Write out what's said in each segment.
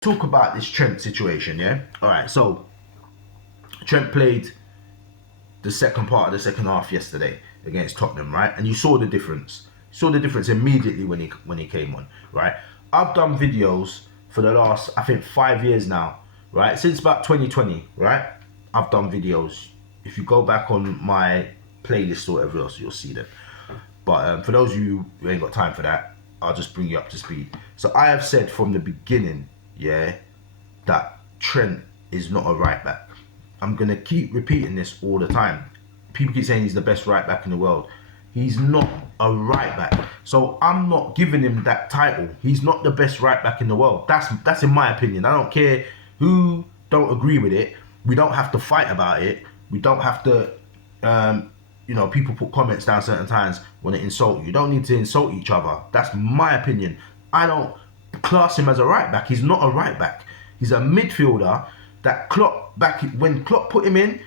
talk about this Trent situation, yeah? Alright, so Trent played the second part of the second half yesterday against Tottenham, right? And you saw the difference. You saw the difference immediately when he came on, right? I've done videos for the last, I think, 5 years now, right? Since about 2020, right? I've done videos. If you go back on my playlist or whatever else, you'll see them. But for those of you who ain't got time for that, I'll just bring you up to speed. So I have said from the beginning, yeah, that Trent is not a right back. I'm going to keep repeating this all the time. People keep saying he's the best right back in the world. He's not a right back. So I'm not giving him that title. He's not the best right back in the world. That's in my opinion. I don't care who don't agree with it. We don't have to fight about it. We don't have to, people put comments down certain times when they insult you. You don't need to insult each other. That's my opinion. I don't class him as a right back. He's not a right back. He's a midfielder that when Klopp put him in,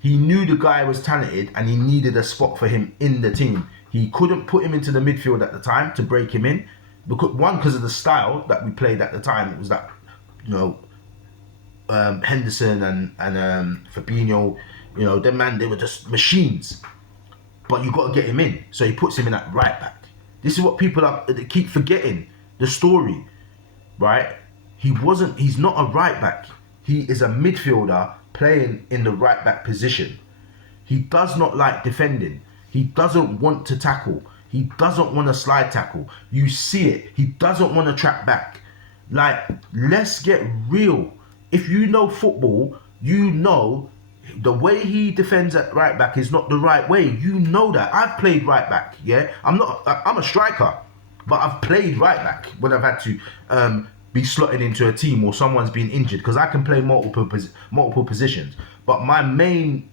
he knew the guy was talented and he needed a spot for him in the team. He couldn't put him into the midfield at the time to break him in. Because of the style that we played at the time. It was that, Henderson and Fabinho, they were just machines. But you got to get him in. So he puts him in at right back. This is what they keep forgetting. The story, right? He's not a right back. He is a midfielder playing in the right back position. He does not like defending. He doesn't want to tackle. He doesn't want to slide tackle. You see it. He doesn't want to track back. Like, let's get real. If you know football, you know the way he defends at right back is not the right way. You know that. I've played right back, yeah? I'm a striker, but I've played right back when I've had to be slotted into a team or someone's been injured, because I can play multiple positions. But my main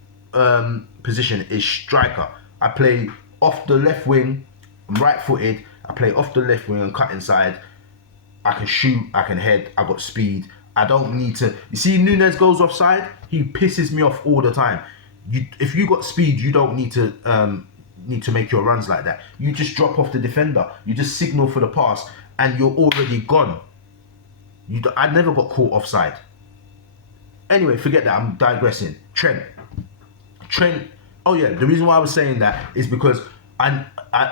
position is striker. I play off the left wing. I'm right-footed. I play off the left wing and cut inside. I can shoot. I can head. I got speed. I don't need to. You see, Nunes goes offside. He pisses me off all the time. If you got speed, you don't need to make your runs like that. You just drop off the defender. You just signal for the pass, and you're already gone. I never got caught offside. Anyway, forget that. I'm digressing. Trent. Oh yeah, the reason why I was saying that is because I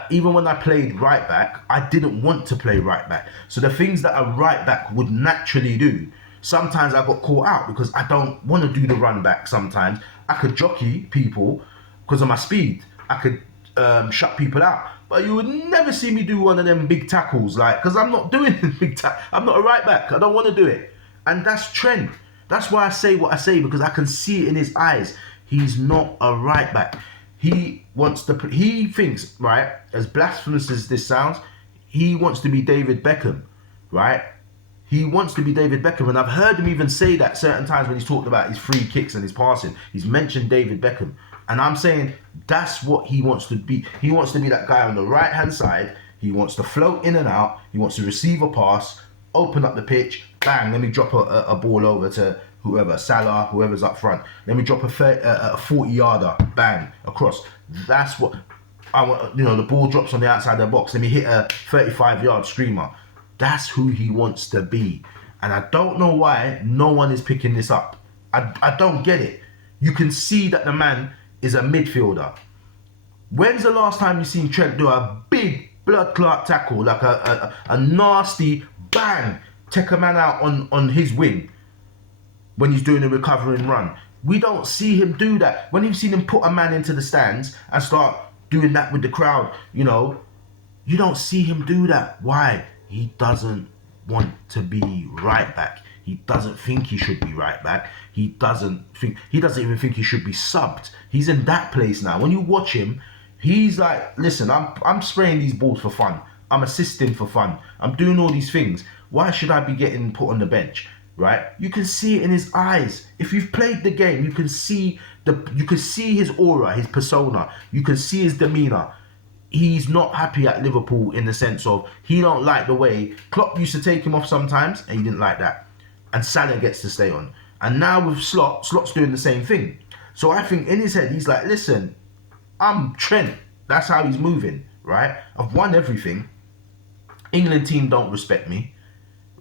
even when I played right back, I didn't want to play right back. So the things that a right back would naturally do, sometimes I got caught out because I don't want to do the run back. Sometimes I could jockey people because of my speed. I could shut people out. But you would never see me do one of them big tackles, because I'm not doing big tackle. I'm not a right back. I don't want to do it. And that's Trent. That's why I say what I say, because I can see it in his eyes. He's not a right back. He thinks, right, as blasphemous as this sounds, he wants to be David Beckham, right? He wants to be David Beckham, and I've heard him even say that certain times when he's talked about his free kicks and his passing. He's mentioned David Beckham. And I'm saying that's what he wants to be. He wants to be that guy on the right-hand side. He wants to float in and out. He wants to receive a pass, open up the pitch, bang, let me drop a ball over to whoever, Salah, whoever's up front. Let me drop a 40-yarder, bang, across. That's what I want. The ball drops on the outside of the box. Let me hit a 35-yard streamer. That's who he wants to be. And I don't know why no one is picking this up. I don't get it. You can see that the man is a midfielder. When's the last time you seen Trent do a big blood clot tackle, like a nasty bang, take a man out on his wing when he's doing a recovering run? We don't see him do that. When you've seen him put a man into the stands and start doing that with the crowd, you don't see him do that. Why? He doesn't want to be right back. He doesn't think he should be right back. He doesn't even think he should be subbed. He's in that place now. When you watch him, he's like, listen, I'm spraying these balls for fun. I'm assisting for fun. I'm doing all these things. Why should I be getting put on the bench? Right? You can see it in his eyes. If you've played the game, you can see his aura, his persona. You can see his demeanor. He's not happy at Liverpool in the sense of he don't like the way Klopp used to take him off sometimes, and he didn't like that. And Salah gets to stay on. And now with Slot's doing the same thing. So I think in his head, he's like, listen, I'm Trent. That's how he's moving, right? I've won everything. England team don't respect me,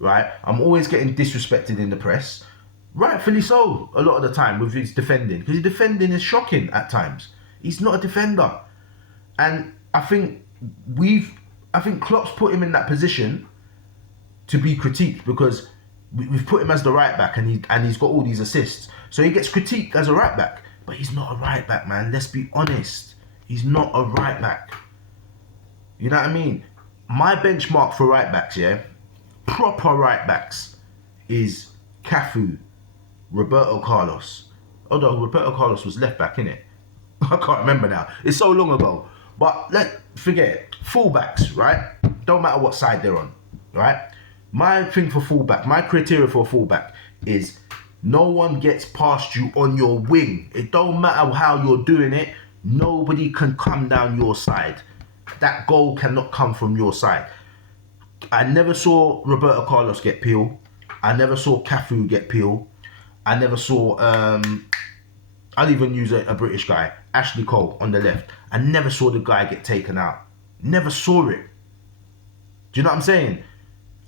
right? I'm always getting disrespected in the press. Rightfully so, a lot of the time with his defending. Because his defending is shocking at times. He's not a defender. And I think Klopp's put him in that position to be critiqued because we've put him as the right back and he's got all these assists. So he gets critiqued as a right back. But he's not a right back, man. Let's be honest. He's not a right back. You know what I mean? My benchmark for right backs, yeah, proper right backs, is Cafu, Roberto Carlos. Although Roberto Carlos was left back, innit? I can't remember now. It's so long ago. But forget it. Fullbacks, right? Don't matter what side they're on, right? My thing for fullback, my criteria for a fullback is no one gets past you on your wing. It don't matter how you're doing it. Nobody can come down your side. That goal cannot come from your side. I never saw Roberto Carlos get peeled. I never saw Cafu get peeled. I never saw, I'll even use a British guy, Ashley Cole on the left. I never saw the guy get taken out. Never saw it. Do you know what I'm saying?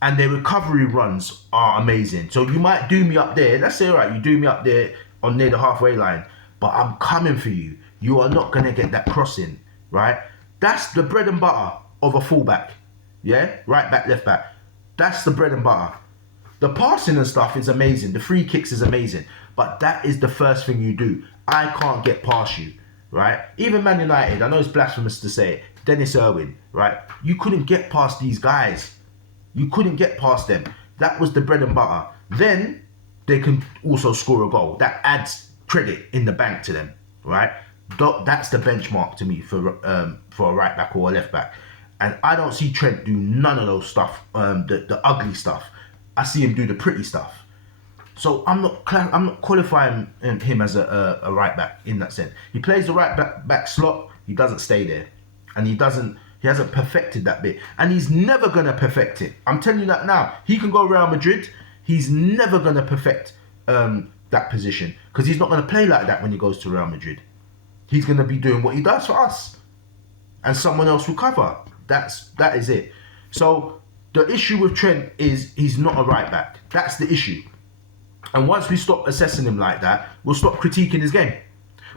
And their recovery runs are amazing. So you might do me up there. Let's say, all right, you do me up there on near the halfway line, but I'm coming for you. You are not going to get that crossing, right? That's the bread and butter of a fullback. Yeah? Right back, left back. That's the bread and butter. The passing and stuff is amazing. The free kicks is amazing. But that is the first thing you do. I can't get past you, right? Even Man United, I know it's blasphemous to say it, Dennis Irwin, right? You couldn't get past these guys. You couldn't get past them. That was the bread and butter. Then they can also score a goal. That adds credit in the bank to them, right? That's the benchmark to me for a right back or a left back. And I don't see Trent do none of those stuff, the ugly stuff. I see him do the pretty stuff. So I'm not qualifying him as a right back in that sense. He plays the right back slot. He doesn't stay there, and he hasn't perfected that bit, and he's never gonna perfect it. I'm telling you that now. He can go Real Madrid. He's never gonna perfect that position because he's not gonna play like that when he goes to Real Madrid. He's gonna be doing what he does for us, and someone else will cover. That is it. So the issue with Trent is he's not a right back. That's the issue. And once we stop assessing him like that, we'll stop critiquing his game.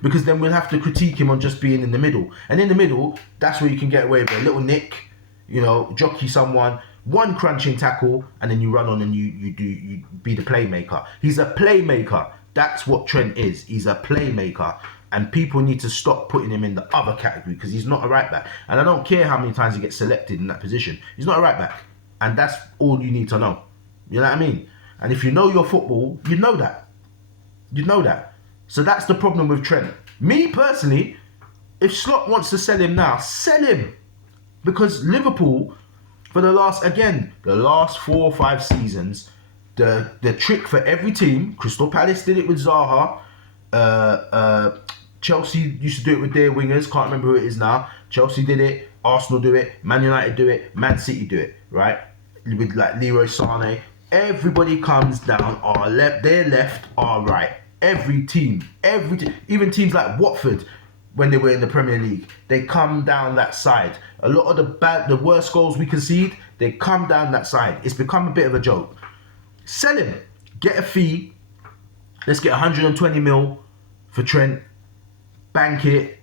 Because then we'll have to critique him on just being in the middle. And in the middle, that's where you can get away with a little nick, jockey someone, one crunching tackle, and then you run on and you be the playmaker. He's a playmaker. That's what Trent is. He's a playmaker. And people need to stop putting him in the other category because he's not a right back. And I don't care how many times he gets selected in that position. He's not a right back. And that's all you need to know. You know what I mean? And if you know your football, you know that. You know that. So that's the problem with Trent. Me personally, if Slot wants to sell him now, sell him. Because Liverpool, for the last 4 or 5 seasons, the trick for every team, Crystal Palace did it with Zaha, Chelsea used to do it with their wingers, can't remember who it is now. Chelsea did it, Arsenal do it, Man United do it, Man City do it, right? With like Leroy Sané. Everybody comes down our left, their left, our right. Every team, even teams like Watford, when they were in the Premier League, they come down that side. A lot of the worst goals we concede, they come down that side. It's become a bit of a joke. Sell him, get a fee. Let's get 120 mil for Trent. Bank it.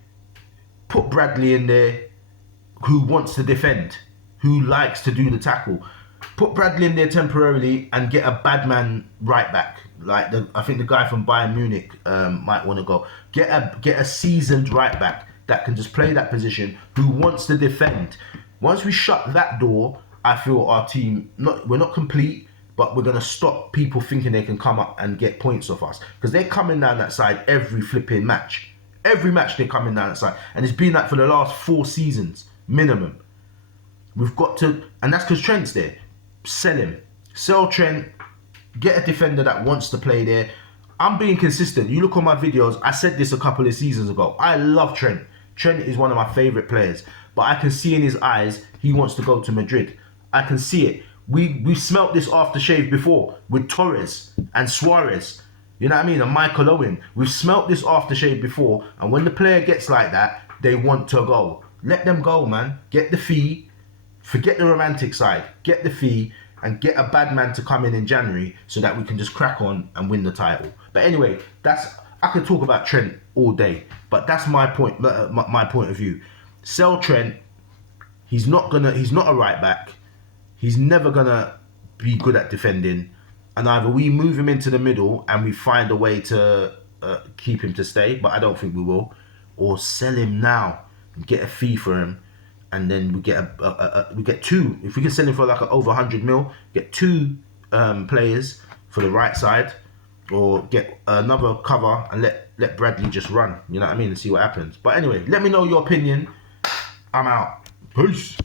Put Bradley in there, who wants to defend, who likes to do the tackle. Put Bradley in there temporarily and get a bad man right back. Like I think the guy from Bayern Munich might want to go. Get a seasoned right back that can just play that position, who wants to defend. Once we shut that door, I feel our team we're not complete, but we're gonna stop people thinking they can come up and get points off us because they're coming down that side every flipping match. Every match they're coming down that side, and it's been that for the last 4 seasons minimum. We've got to, and that's because Trent's there. Sell him. Sell Trent. Get a defender that wants to play there. I'm being consistent. You look on my videos, I said this a couple of seasons ago. I love Trent. Trent is one of my favourite players. But I can see in his eyes, he wants to go to Madrid. I can see it. We smelt this aftershave before with Torres and Suarez. You know what I mean? And Michael Owen. We've smelt this aftershave before. And when the player gets like that, they want to go. Let them go, man. Get the fee. Forget the romantic side. Get the fee. and get a bad man to come in January so that we can just crack on and win the title. But anyway, I could talk about Trent all day, but that's my point. My point of view. Sell Trent. He's not a right back. He's never gonna be good at defending. And either we move him into the middle and we find a way to keep him to stay, but I don't think we will, or sell him now and get a fee for him, and then we get we get two. If we can sell him for like over 100 mil, get two players for the right side, or get another cover and let Bradley just run. You know what I mean? And see what happens. But anyway, let me know your opinion. I'm out. Peace.